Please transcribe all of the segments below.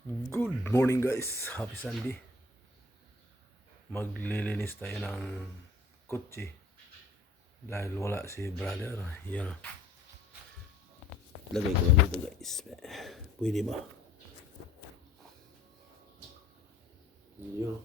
Good morning guys, happy Sunday. Maglilinis tayo ng kotse dahil wala si brother. Yan. Lagay ko lang dito guys. Pwede ba? Yun.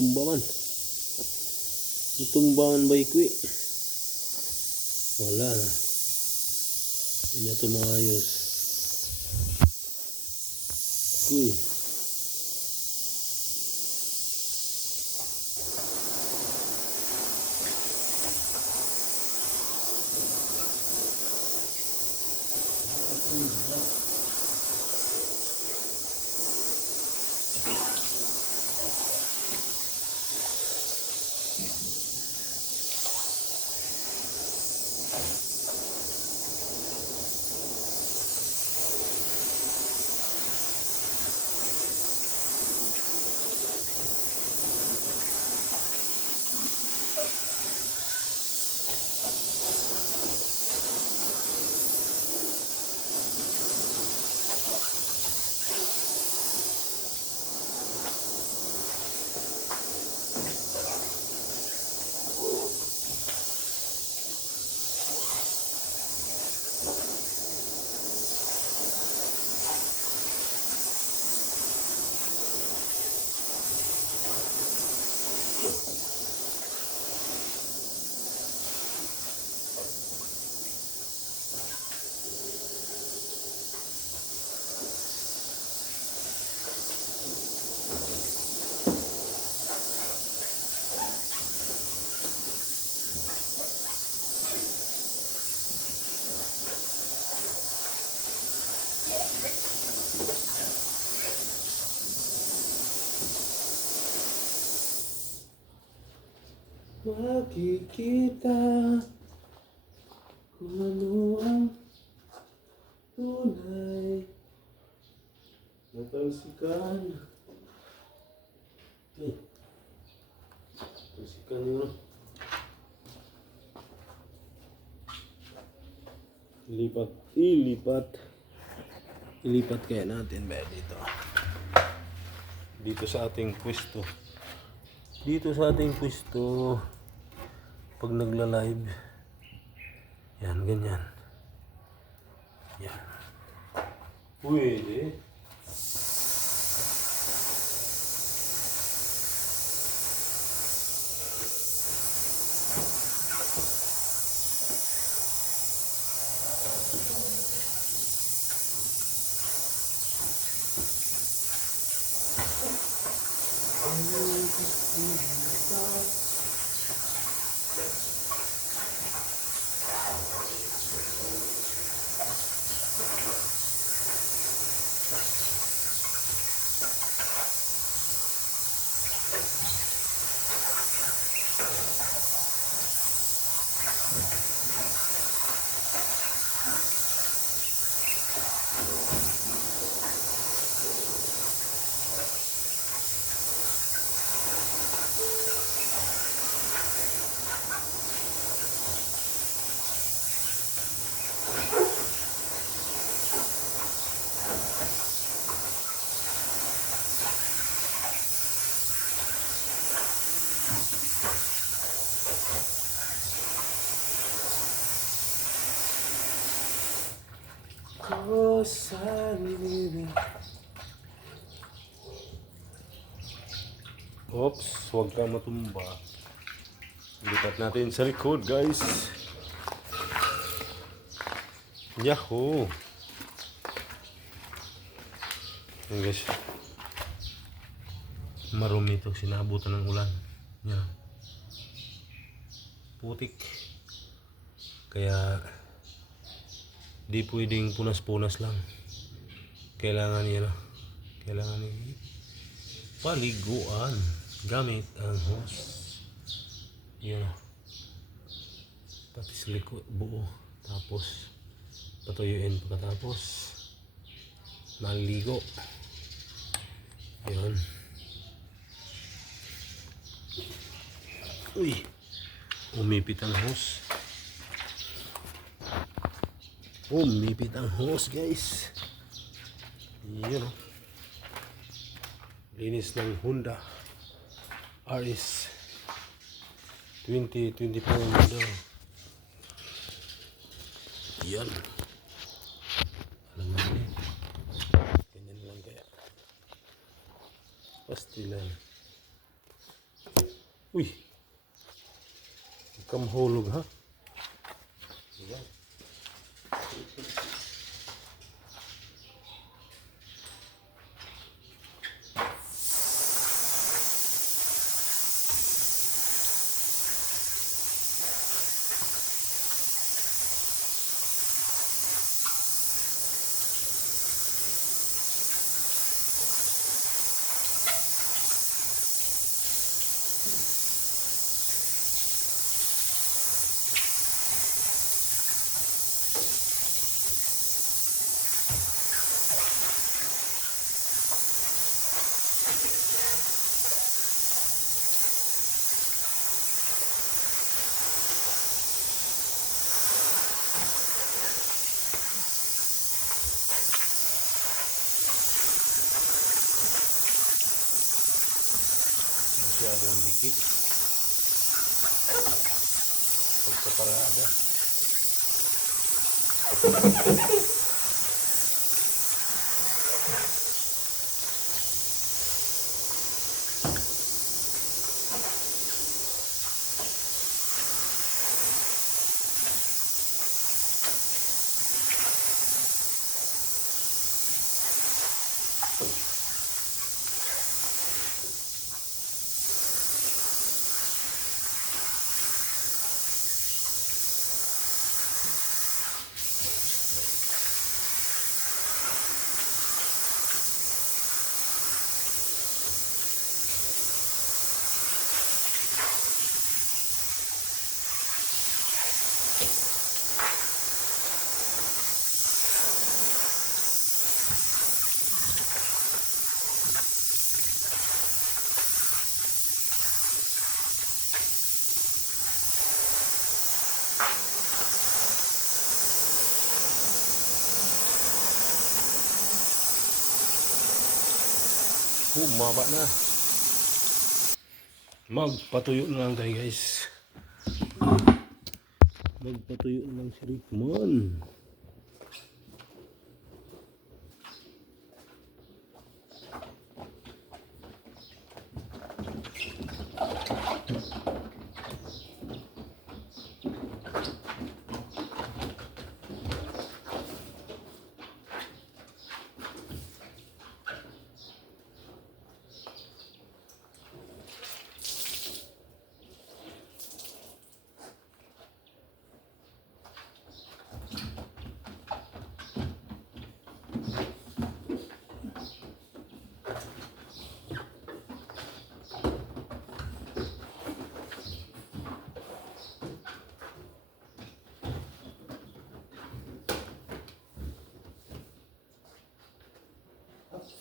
Tumba man. Tumba man ba ikwi? Wala na. Hindi na ito. Uy. Makikita kung ano ang tunay na talsikan. Eh, talsikan yun. Ilipat, ilipat. Ilipat kaya natin ba dito. Dito sa ating pwesto. Dito sa ating pwesto. Pag nagla-live. Yan, ganyan. Yan. Pwede. Oops, huwag kang matumba. Lipat natin sa likod, guys. Yahoo! Yan guys. Marumi ito. Sinabutan ng ulan. Yan. Putik. Kaya di pwedeng punas-punas lang. Kailangan niya na. Kailangan niya paliguan gamit ang hose. Yan. Pati sa likod buo. Tapos patuyuin pagkatapos naligo. Yan. Uy. Umipit ang hose. Umipit ang hose guys. Yan o. Linis ng Honda RS 2024 model. Yan. Alam mo ni. Ganyan lang kaya. Pastilan. Uy. Huwag ka mahulog ha. Yan. Masyadong dikit pagkaparada humaba na. Magpatuyo na lang tayo guys. Magpatuyo na lang si Rickman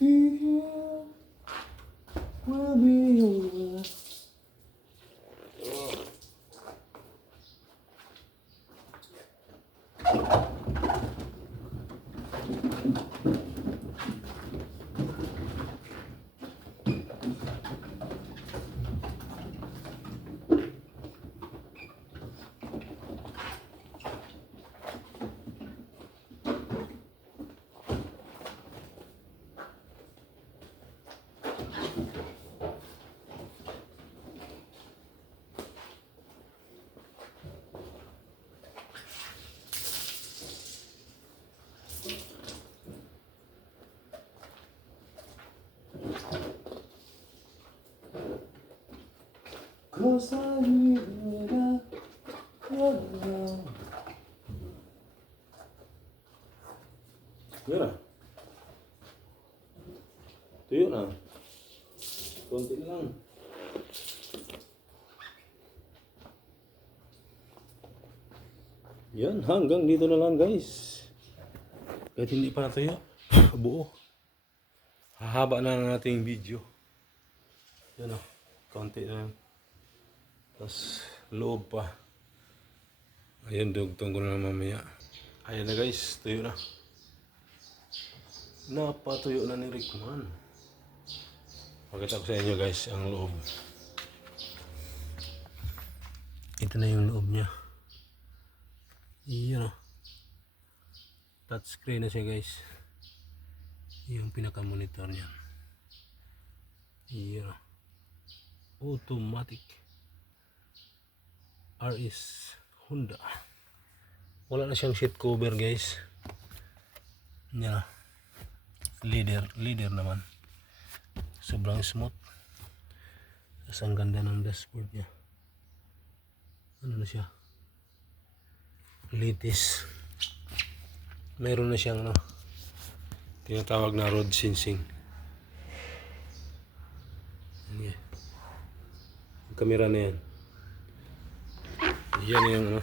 Mm-hmm. feel will be over. Cause I need your love. Yan na. Tuyo na. Konti na lang. Yan, hanggang dito na lang guys. Kahit hindi pa natuyo, buo. Hahaba na ng ating video. Yan o, konti na lang. Tapos, loob pa. Ayan, dugtong ko na mamaya. Ayan na guys, tuyo na. Napatuyo na ni Rickman. Pakita ko sa inyo guys ang loob. Ito na yung loob niya. Iyan o. Touchscreen na siya guys. Yung pinaka-monitor niya. Iyan o. Automatic. RS Honda. Wala na siyang seat cover guys. Yan leader leader naman. Sobrang smooth. Tapos ang ganda ng dashboard niya. Ano na siya? Litis meron na siyang ano tinatawag na road sensing. Yan. Ang kamera na yan yan yung ano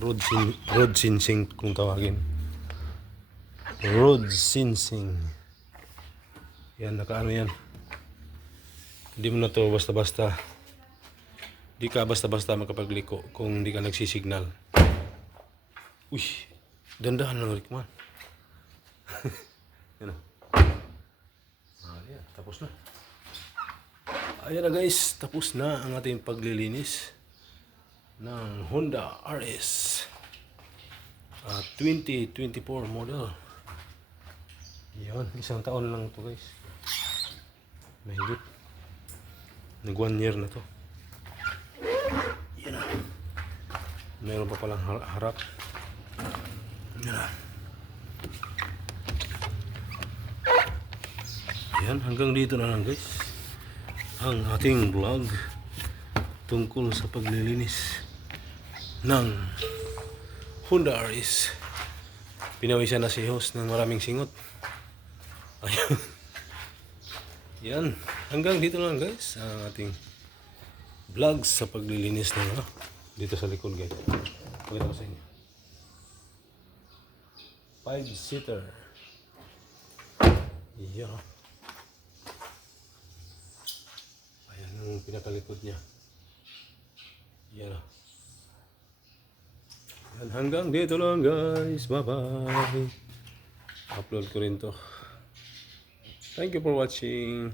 road, sen- road sensing kung tawagin road sensing. Yan, nakaano yan. Hindi mo na to basta-basta. Hindi ka basta-basta makapagliko kung hindi ka nagsisignal. Uy, dandahan lang Rickman. yan o. Ah, yan, tapos na. Ayan na guys, tapos na ang ating paglilinis ng Honda RS ah, 2024 model. Yun, isang taon lang to guys. Mahigit. Nag one year na to. Yan na. Meron pa palang har- harap. Yan na. Yan, hanggang dito na lang guys. Ang ating vlog tungkol sa paglilinis ng Honda RS. Pinawisan na si host ng maraming singot. Ayun. Yan. Hanggang dito lang guys ang ating vlog sa paglilinis ng ano, dito sa likod guys. Pakita ko sa inyo. Five seater. Yeah. Ayan ang pinakalikod niya. Yan. ah. Hanggang dito lang guys. Bye bye. Upload ko rin to. Thank you for watching.